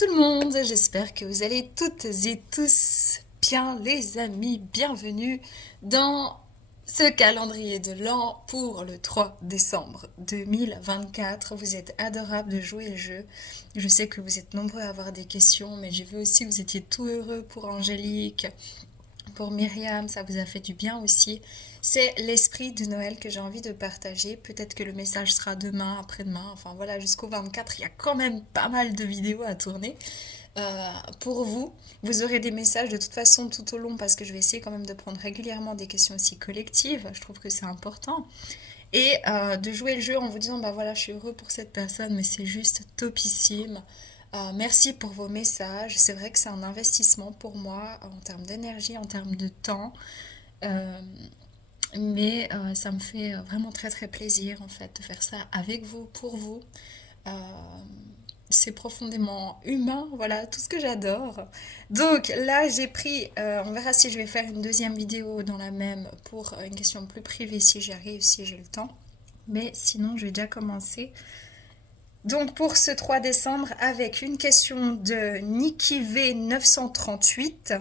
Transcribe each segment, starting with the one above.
tout le monde, j'espère que vous allez toutes et tous bien les amis, bienvenue dans ce calendrier de l'an pour le 3 décembre 2024. Vous êtes adorables de jouer le jeu. Je sais que vous êtes nombreux à avoir des questions, mais j'ai vu aussi que vous étiez tout heureux pour Angélique, pour Myriam, ça vous a fait du bien aussi. C'est l'esprit de Noël que j'ai envie de partager. Peut-être que le message sera demain, après-demain. Enfin voilà, jusqu'au 24, il y a quand même pas mal de vidéos à tourner. Pour vous, vous aurez des messages de toute façon tout au long parce que je vais essayer quand même de prendre régulièrement des questions aussi collectives. Je trouve que c'est important. Et de jouer le jeu en vous disant, bah voilà, je suis heureux pour cette personne, mais c'est juste topissime. Merci pour vos messages. C'est vrai que c'est un investissement pour moi en termes d'énergie, en termes de temps. Euh, mais ça me fait vraiment très très plaisir en fait de faire ça avec vous, pour vous. Euh, c'est profondément humain, voilà, tout ce que j'adore. Donc là, j'ai pris, on verra si je vais faire une deuxième vidéo dans la même pour une question plus privée si j'y arrive, si j'ai le temps. Mais sinon, je vais déjà commencer. Donc pour ce 3 décembre, avec une question de Nikki V 938,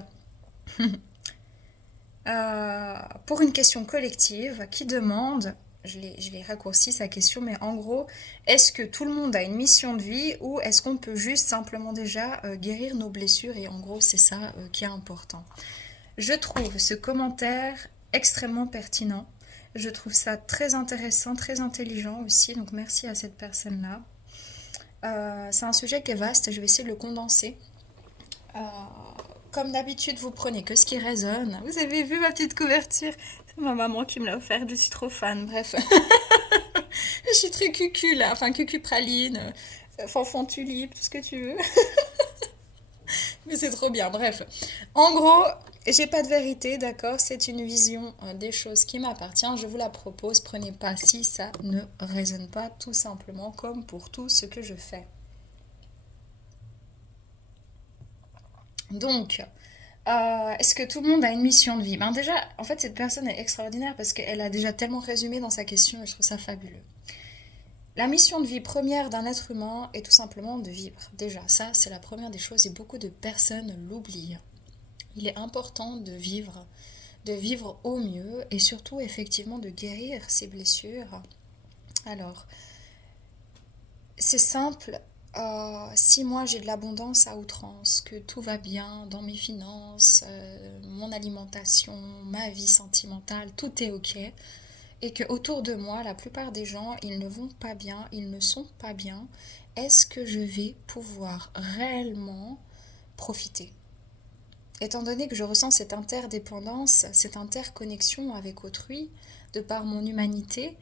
pour une question collective qui demande, je l'ai raccourci sa question, mais en gros, est-ce que tout le monde a une mission de vie ou est-ce qu'on peut juste simplement déjà guérir nos blessures? Et en gros, c'est ça qui est important. Je trouve ce commentaire extrêmement pertinent. Je trouve ça très intéressant, très intelligent aussi, donc merci à cette personne-là. C'est un sujet qui est vaste, je vais essayer de le condenser. Euh, Comme d'habitude, vous prenez que ce qui résonne. Vous avez vu ma petite couverture? C'est ma maman qui me l'a offert, je suis trop fan. Bref, je suis très cucu là, enfin cucu praline, fanfan tulipe, tout ce que tu veux. Mais c'est trop bien, bref. En gros, j'ai pas de vérité, d'accord? C'est une vision des choses qui m'appartient. Je vous la propose. Prenez pas si ça ne résonne pas, tout simplement, comme pour tout ce que je fais. Donc, est-ce que tout le monde a une mission de vie? Ben déjà, en fait, cette personne est extraordinaire parce qu'elle a déjà tellement résumé dans sa question et je trouve ça fabuleux. La mission de vie première d'un être humain est tout simplement de vivre. Déjà, ça, c'est la première des choses et beaucoup de personnes l'oublient. Il est important de vivre au mieux et surtout effectivement de guérir ses blessures. Alors, c'est simple. Si moi j'ai de l'abondance à outrance, que tout va bien dans mes finances, mon alimentation, ma vie sentimentale, tout est ok, et que autour de moi, la plupart des gens, ils ne vont pas bien, ils ne sont pas bien, est-ce que je vais pouvoir réellement profiter? Étant donné que je ressens cette interdépendance, cette interconnexion avec autrui, de par mon humanité,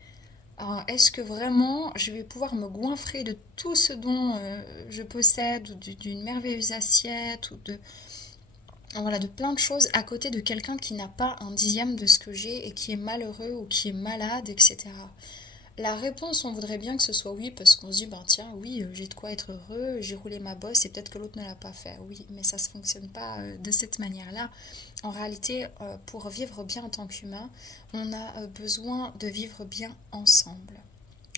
est-ce que vraiment je vais pouvoir me goinfrer de tout ce dont je possède, ou d'une merveilleuse assiette, ou de, voilà, de plein de choses à côté de quelqu'un qui n'a pas un dixième de ce que j'ai et qui est malheureux ou qui est malade, etc. La réponse, on voudrait bien que ce soit oui, parce qu'on se dit, ben tiens, oui, j'ai de quoi être heureux, j'ai roulé ma bosse et peut-être que l'autre ne l'a pas fait. Oui, mais ça ne se fonctionne pas de cette manière-là. En réalité, pour vivre bien en tant qu'humain, on a besoin de vivre bien ensemble.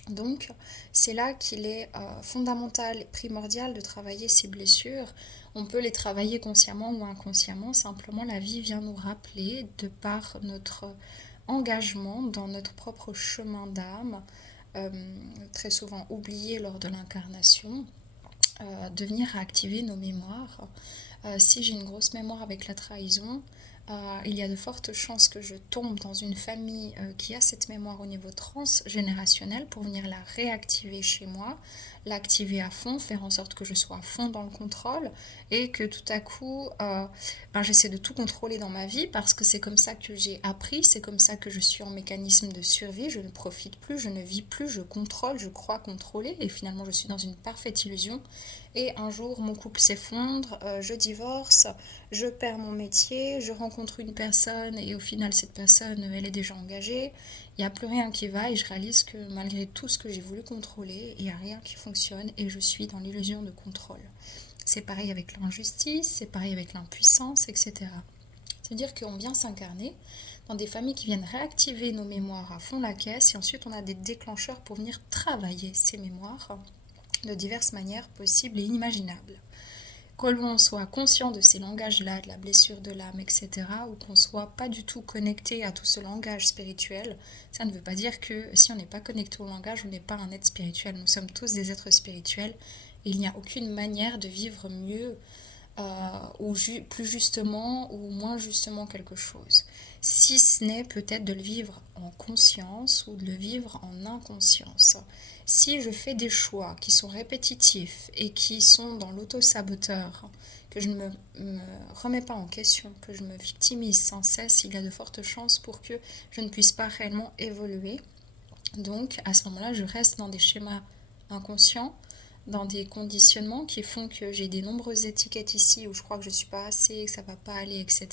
Donc, c'est là qu'il est fondamental, primordial de travailler ces blessures. On peut les travailler consciemment ou inconsciemment, simplement la vie vient nous rappeler, de par notre engagement dans notre propre chemin d'âme, euh, très souvent oublié lors de l'incarnation, de venir activer nos mémoires. Si j'ai une grosse mémoire avec la trahison, il y a de fortes chances que je tombe dans une famille qui a cette mémoire au niveau transgénérationnel pour venir la réactiver chez moi, l'activer à fond, faire en sorte que je sois à fond dans le contrôle et que tout à coup, j'essaie de tout contrôler dans ma vie parce que c'est comme ça que j'ai appris, c'est comme ça que je suis en mécanisme de survie, je ne profite plus, je ne vis plus, je contrôle, je crois contrôler et finalement je suis dans une parfaite illusion. Et un jour, mon couple s'effondre, je divorce, je perds mon métier, je rencontre une personne et au final, cette personne, elle est déjà engagée. Il n'y a plus rien qui va et je réalise que malgré tout ce que j'ai voulu contrôler, il n'y a rien qui fonctionne et je suis dans l'illusion de contrôle. C'est pareil avec l'injustice, c'est pareil avec l'impuissance, etc. C'est-à-dire qu'on vient s'incarner dans des familles qui viennent réactiver nos mémoires à fond la caisse et ensuite on a des déclencheurs pour venir travailler ces mémoires de diverses manières possibles et inimaginables. que l'on soit conscient de ces langages-là, de la blessure de l'âme, etc., ou qu'on soit pas du tout connecté à tout ce langage spirituel, ça ne veut pas dire que si on n'est pas connecté au langage, on n'est pas un être spirituel. Nous sommes tous des êtres spirituels et il n'y a aucune manière de vivre mieux ou plus justement ou moins justement quelque chose. Si ce n'est peut-être de le vivre en conscience ou de le vivre en inconscience. Si je fais des choix qui sont répétitifs et qui sont dans l'auto-saboteur, que je ne me remets pas en question, que je me victimise sans cesse, il y a de fortes chances pour que je ne puisse pas réellement évoluer. Donc à ce moment-là, je reste dans des schémas inconscients, dans des conditionnements qui font que j'ai des nombreuses étiquettes ici où je crois que je ne suis pas assez, que ça ne va pas aller, etc.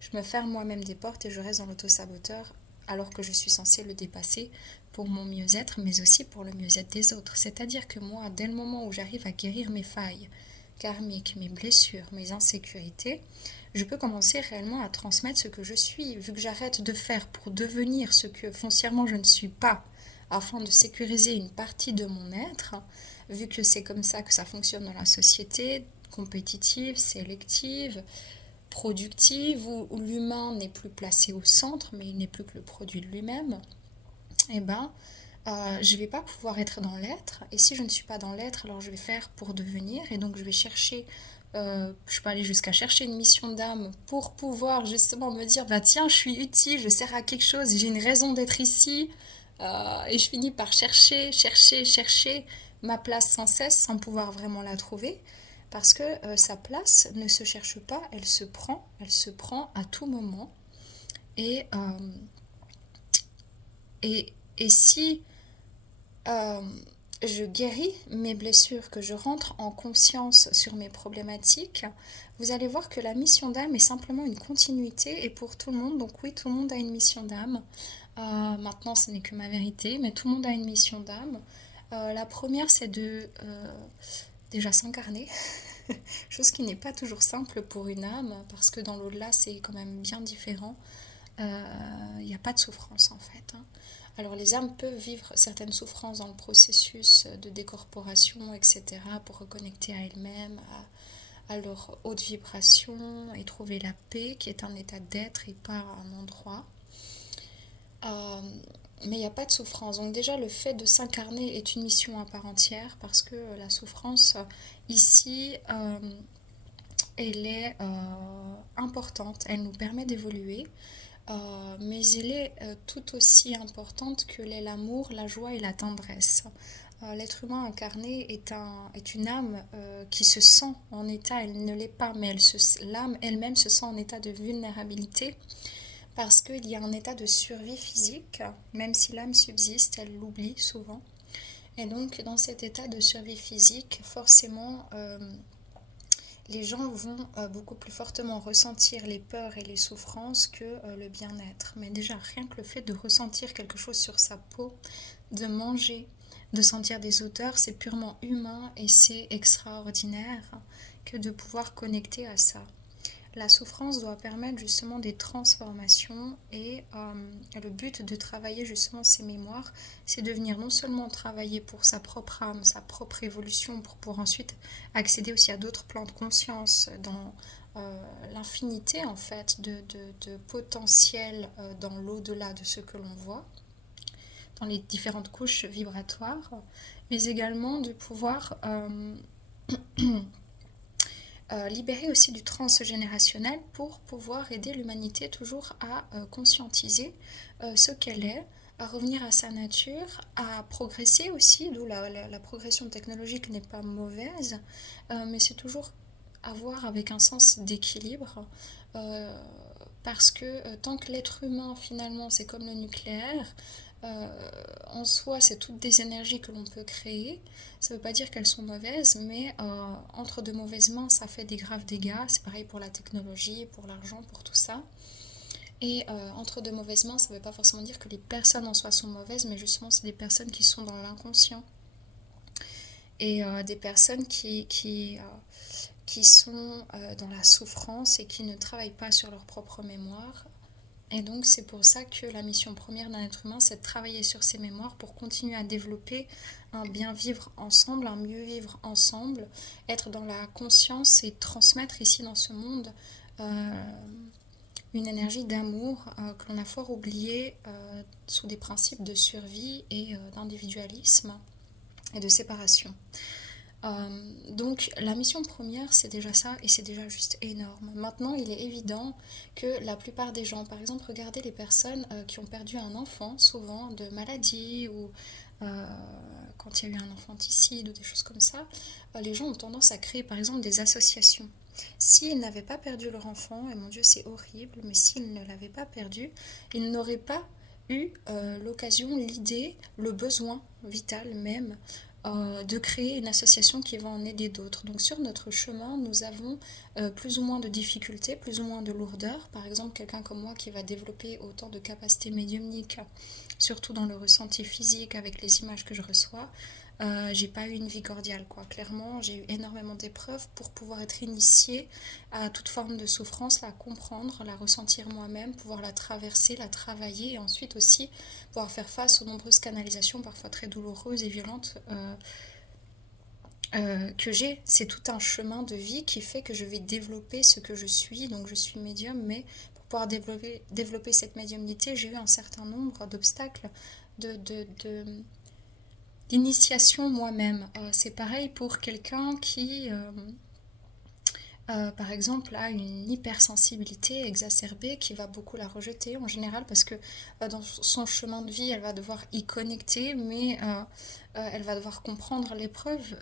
Je me ferme moi-même des portes et je reste dans l'auto-saboteur alors que je suis censée le dépasser pour mon mieux-être, mais aussi pour le mieux-être des autres. C'est-à-dire que moi, dès le moment où j'arrive à guérir mes failles karmiques, mes blessures, mes insécurités, je peux commencer réellement à transmettre ce que je suis, vu que j'arrête de faire pour devenir ce que foncièrement je ne suis pas, afin de sécuriser une partie de mon être, vu que c'est comme ça que ça fonctionne dans la société, compétitive, sélective, productive, où l'humain n'est plus placé au centre, mais il n'est plus que le produit de lui-même, eh ben, je ne vais pas pouvoir être dans l'être. Et si je ne suis pas dans l'être, alors je vais faire pour devenir. Et donc je vais chercher, je peux aller jusqu'à chercher une mission d'âme pour pouvoir justement me dire, bah tiens, je suis utile, je sers à quelque chose, j'ai une raison d'être ici. Et je finis par chercher ma place sans cesse, sans pouvoir vraiment la trouver. Parce que sa place ne se cherche pas, elle se prend à tout moment. Et, euh, et si euh, je guéris mes blessures, que je rentre en conscience sur mes problématiques, vous allez voir que la mission d'âme est simplement une continuité et pour tout le monde. Donc oui, tout le monde a une mission d'âme. Maintenant, ce n'est que ma vérité, mais tout le monde a une mission d'âme. La première, c'est de déjà s'incarner, chose qui n'est pas toujours simple pour une âme, parce que dans l'au-delà, c'est quand même bien différent. Il n'y a pas de souffrance en fait, hein. Alors les âmes peuvent vivre certaines souffrances dans le processus de décorporation, etc., pour reconnecter à elles-mêmes, à leur haute vibration et trouver la paix qui est un état d'être et pas un endroit. Euh, mais il n'y a pas de souffrance. Donc déjà le fait de s'incarner est une mission à part entière parce que la souffrance ici, elle est importante. Elle nous permet d'évoluer. Mais elle est tout aussi importante que l'est l'amour, la joie et la tendresse. L'être humain incarné est une âme qui se sent en état, elle ne l'est pas, mais l'âme elle-même se sent en état de vulnérabilité parce qu'il y a un état de survie physique, même si l'âme subsiste, elle l'oublie souvent. Et donc dans cet état de survie physique, forcément, les gens vont beaucoup plus fortement ressentir les peurs et les souffrances que le bien-être. Mais déjà, rien que le fait de ressentir quelque chose sur sa peau, de manger, de sentir des odeurs, c'est purement humain et c'est extraordinaire que de pouvoir connecter à ça. La souffrance doit permettre justement des transformations et le but de travailler justement ces mémoires, c'est de venir non seulement travailler pour sa propre âme, sa propre évolution, pour pouvoir ensuite accéder aussi à d'autres plans de conscience dans l'infinité en fait de potentiel dans l'au-delà de ce que l'on voit, dans les différentes couches vibratoires, mais également de pouvoir libérer aussi du transgénérationnel pour pouvoir aider l'humanité toujours à conscientiser ce qu'elle est, à revenir à sa nature, à progresser aussi, d'où la progression technologique n'est pas mauvaise, mais c'est toujours à voir avec un sens d'équilibre, parce que tant que l'être humain finalement c'est comme le nucléaire, en soi, c'est toutes des énergies que l'on peut créer. Ça ne veut pas dire qu'elles sont mauvaises, mais entre de mauvaises mains, ça fait des graves dégâts. C'est pareil pour la technologie, pour l'argent, pour tout ça. Et entre de mauvaises mains, ça ne veut pas forcément dire que les personnes en soi sont mauvaises, mais justement, c'est des personnes qui sont dans l'inconscient. Et des personnes qui sont dans la souffrance et qui ne travaillent pas sur leur propre mémoire, Et donc c'est pour ça que la mission première d'un être humain, c'est de travailler sur ses mémoires pour continuer à développer un bien vivre ensemble, un mieux vivre ensemble, être dans la conscience et transmettre ici dans ce monde euh, une énergie d'amour que l'on a fort oubliée sous des principes de survie et d'individualisme et de séparation. Donc la mission première, c'est déjà ça et c'est déjà juste énorme. Maintenant, il est évident que la plupart des gens, par exemple, regardez les personnes qui ont perdu un enfant, souvent de maladie ou euh, quand il y a eu un infanticide ou des choses comme ça, les gens ont tendance à créer par exemple des associations. S'ils n'avaient pas perdu leur enfant, et mon Dieu c'est horrible, mais s'ils ne l'avaient pas perdu, ils n'auraient pas eu l'occasion, l'idée, le besoin vital même de créer une association qui va en aider d'autres. Donc sur notre chemin, nous avons plus ou moins de difficultés, plus ou moins de lourdeur. Par exemple, quelqu'un comme moi qui va développer autant de capacités médiumniques, surtout dans le ressenti physique avec les images que je reçois, j'ai pas eu une vie cordiale, quoi. Clairement, j'ai eu énormément d'épreuves pour pouvoir être initiée à toute forme de souffrance, la comprendre, la ressentir moi-même, pouvoir la traverser, la travailler et ensuite aussi pouvoir faire face aux nombreuses canalisations, parfois très douloureuses et violentes, que j'ai. C'est tout un chemin de vie qui fait que je vais développer ce que je suis. Donc je suis médium, mais pour pouvoir développer cette médiumnité, j'ai eu un certain nombre d'obstacles, de, de, de, d'initiation moi-même. C'est pareil pour quelqu'un qui, par exemple, a une hypersensibilité exacerbée qui va beaucoup la rejeter en général parce que dans son chemin de vie, elle va devoir y connecter, mais elle va devoir comprendre l'épreuve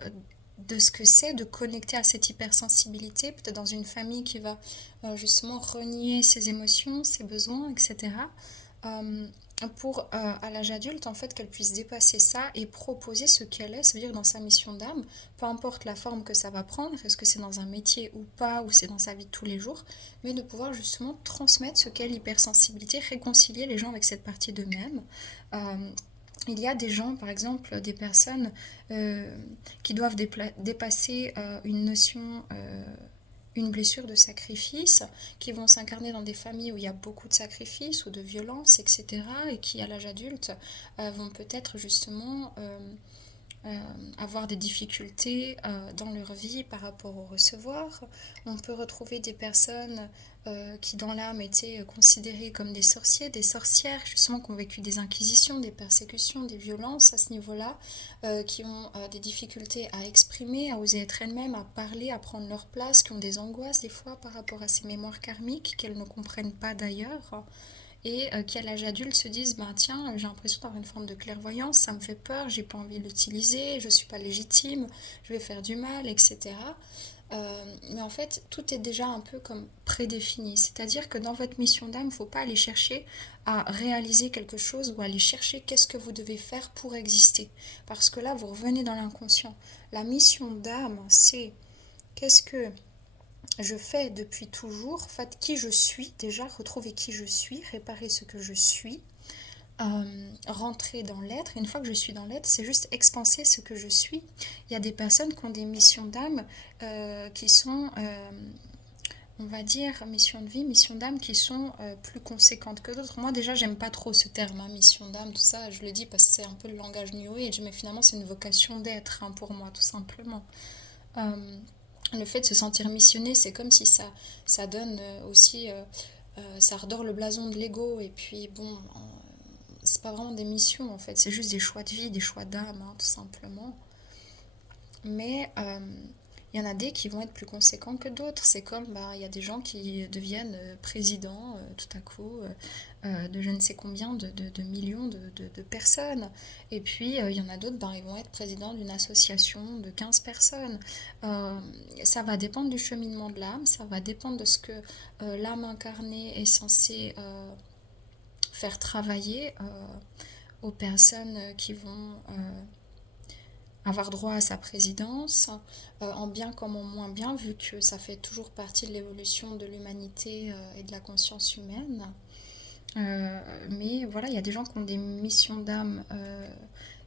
de ce que c'est de connecter à cette hypersensibilité, peut-être dans une famille qui va justement renier ses émotions, ses besoins, etc. Euh, pour à l'âge adulte en fait qu'elle puisse dépasser ça et proposer ce qu'elle est, ça veut dire dans sa mission d'âme, peu importe la forme que ça va prendre, est-ce que c'est dans un métier ou pas, ou c'est dans sa vie de tous les jours, mais de pouvoir justement transmettre ce qu'est l'hypersensibilité, réconcilier les gens avec cette partie d'eux-mêmes. Euh, il y a des gens, par exemple, des personnes qui doivent dépasser une notion, une blessure de sacrifice, qui vont s'incarner dans des familles où il y a beaucoup de sacrifices ou de violence, etc., et qui, à l'âge adulte, vont peut-être justement avoir des difficultés dans leur vie par rapport au recevoir. On peut retrouver des personnes qui dans l'âme étaient considérées comme des sorciers, des sorcières, justement qui ont vécu des inquisitions, des persécutions, des violences à ce niveau-là, qui ont des difficultés à exprimer, à oser être elles-mêmes, à parler, à prendre leur place, qui ont des angoisses des fois par rapport à ces mémoires karmiques qu'elles ne comprennent pas d'ailleurs et qui à l'âge adulte se disent bah tiens j'ai l'impression d'avoir une forme de clairvoyance, ça me fait peur, j'ai pas envie de l'utiliser, je suis pas légitime, je vais faire du mal, etc. Mais en fait tout est déjà un peu comme prédéfini, c'est-à-dire que dans votre mission d'âme il ne faut pas aller chercher à réaliser quelque chose ou aller chercher qu'est-ce que vous devez faire pour exister, parce que là vous revenez dans l'inconscient. La mission d'âme c'est qu'est-ce que je fais depuis toujours, en fait, qui je suis, déjà, retrouver qui je suis, réparer ce que je suis, rentrer dans l'être. Et une fois que je suis dans l'être, c'est juste expanser ce que je suis. Il y a des personnes qui ont des missions d'âme qui sont, on va dire, mission de vie, mission d'âme qui sont plus conséquentes que d'autres. Moi, déjà, j'aime pas trop ce terme, hein, mission d'âme, tout ça. Je le dis parce que c'est un peu le langage New Age, mais finalement, c'est une vocation d'être hein, pour moi, tout simplement. Euh, le fait de se sentir missionné, c'est comme si ça donne aussi, ça redore le blason de l'ego. Et puis bon, c'est pas vraiment des missions en fait, c'est juste des choix de vie, des choix d'âme, hein, tout simplement. Mais il y en a des qui vont être plus conséquents que d'autres. C'est comme, bah, il y a des gens qui deviennent présidents tout à coup de je ne sais combien de millions de personnes. Et puis, il y en a d'autres, bah, ils vont être présidents d'une association de 15 personnes. Euh, Ça va dépendre du cheminement de l'âme, ça va dépendre de ce que l'âme incarnée est censée faire travailler aux personnes qui vont avoir droit à sa présidence, en bien comme en moins bien, vu que ça fait toujours partie de l'évolution de l'humanité et de la conscience humaine. Mais voilà, il y a des gens qui ont des missions d'âme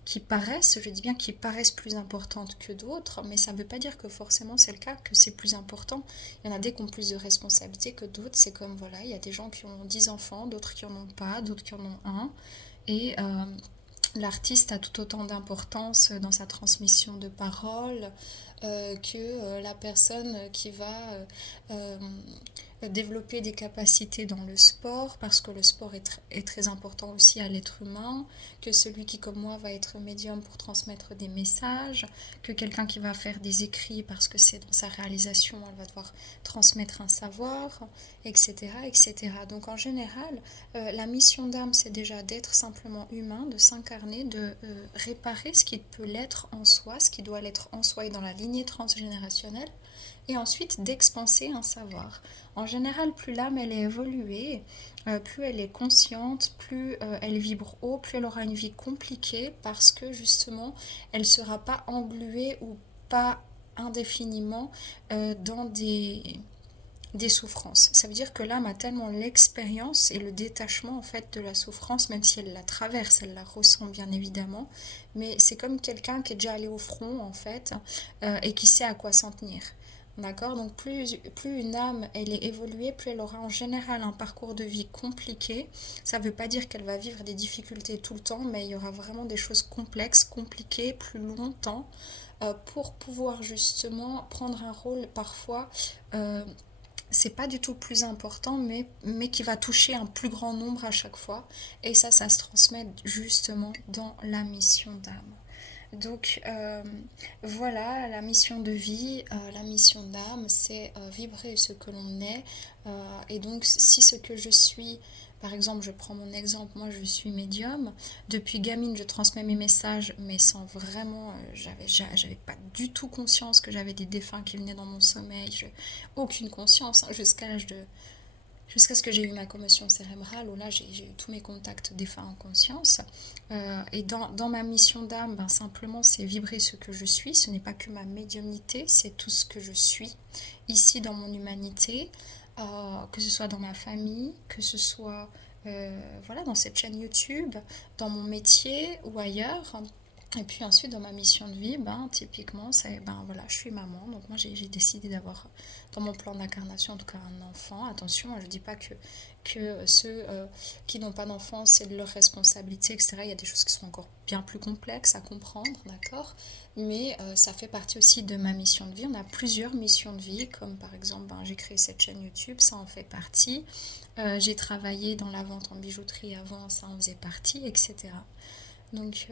qui paraissent, je dis bien qui paraissent plus importantes que d'autres, mais ça ne veut pas dire que forcément c'est le cas, que c'est plus important. Il y en a des qui ont plus de responsabilités que d'autres. C'est comme, voilà, il y a des gens qui ont 10 enfants, d'autres qui en ont pas, d'autres qui en ont un. Et l'artiste a tout autant d'importance dans sa transmission de parole que la personne qui va euh, développer des capacités dans le sport, parce que le sport est très important aussi à l'être humain, que celui qui, comme moi, va être médium pour transmettre des messages, que quelqu'un qui va faire des écrits parce que c'est dans sa réalisation, elle va devoir transmettre un savoir, etc. etc. Donc en général, la mission d'âme, c'est déjà d'être simplement humain, de s'incarner, de réparer ce qui peut l'être en soi, ce qui doit l'être en soi et dans la lignée transgénérationnelle, et ensuite d'expanser un savoir. En général, plus l'âme elle est évoluée, plus elle est consciente, plus elle vibre haut, plus elle aura une vie compliquée parce que justement, elle ne sera pas engluée ou pas indéfiniment dans des souffrances. Ça veut dire que l'âme a tellement l'expérience et le détachement en fait de la souffrance, même si elle la traverse, elle la ressent bien évidemment, mais c'est comme quelqu'un qui est déjà allé au front en fait et qui sait à quoi s'en tenir. D'accord. Donc plus une âme elle est évoluée, plus elle aura en général un parcours de vie compliqué. Ça ne veut pas dire qu'elle va vivre des difficultés tout le temps, mais il y aura vraiment des choses complexes, compliquées, plus longtemps, pour pouvoir justement prendre un rôle parfois c'est pas du tout plus important, mais qui va toucher un plus grand nombre à chaque fois. Et ça se transmet justement dans la mission d'âme. Donc voilà, la mission de vie, la mission d'âme, c'est vibrer ce que l'on est. Et donc si ce que je suis, par exemple, je prends mon exemple, moi je suis médium. Depuis gamine, je transmets mes messages, mais sans vraiment, j'avais pas du tout conscience que j'avais des défunts qui venaient dans mon sommeil. Aucune conscience hein, jusqu'à ce que j'ai eu ma commotion cérébrale, où là j'ai eu tous mes contacts défunts en conscience. Et dans ma mission d'âme, ben, simplement c'est vibrer ce que je suis. Ce n'est pas que ma médiumnité, c'est tout ce que je suis ici dans mon humanité, que ce soit dans ma famille, que ce soit voilà, dans cette chaîne YouTube, dans mon métier ou ailleurs. Et puis ensuite, dans ma mission de vie, ben, typiquement, c'est, ben, voilà, je suis maman. Donc moi, j'ai décidé d'avoir dans mon plan d'incarnation, en tout cas, un enfant. Attention, je ne dis pas que ceux qui n'ont pas d'enfant, c'est leur responsabilité, etc. Il y a des choses qui sont encore bien plus complexes à comprendre, d'accord. Mais ça fait partie aussi de ma mission de vie. On a plusieurs missions de vie, comme par exemple, ben, j'ai créé cette chaîne YouTube, ça en fait partie. J'ai travaillé dans la vente en bijouterie avant, ça en faisait partie, etc. Donc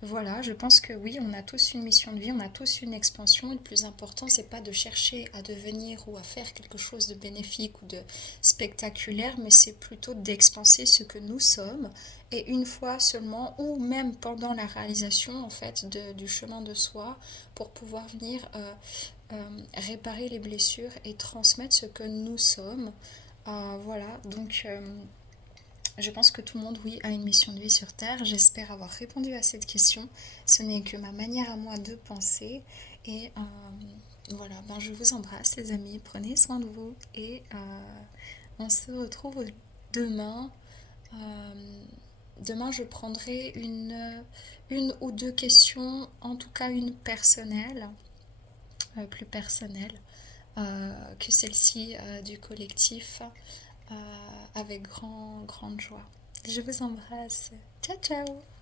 voilà, je pense que oui, on a tous une mission de vie, on a tous une expansion. Et le plus important, c'est pas de chercher à devenir ou à faire quelque chose de bénéfique ou de spectaculaire, mais c'est plutôt d'expanser ce que nous sommes. Et une fois seulement, ou même pendant la réalisation en fait du chemin de soi, pour pouvoir venir réparer les blessures et transmettre ce que nous sommes. Voilà, donc je pense que tout le monde, oui, a une mission de vie sur Terre. J'espère avoir répondu à cette question. Ce n'est que ma manière à moi de penser. Et voilà, ben, je vous embrasse les amis. Prenez soin de vous. Et on se retrouve demain. Demain, je prendrai une ou deux questions, en tout cas une personnelle, plus personnelle que celle-ci du collectif. Avec grande joie. Je vous embrasse. Ciao, ciao!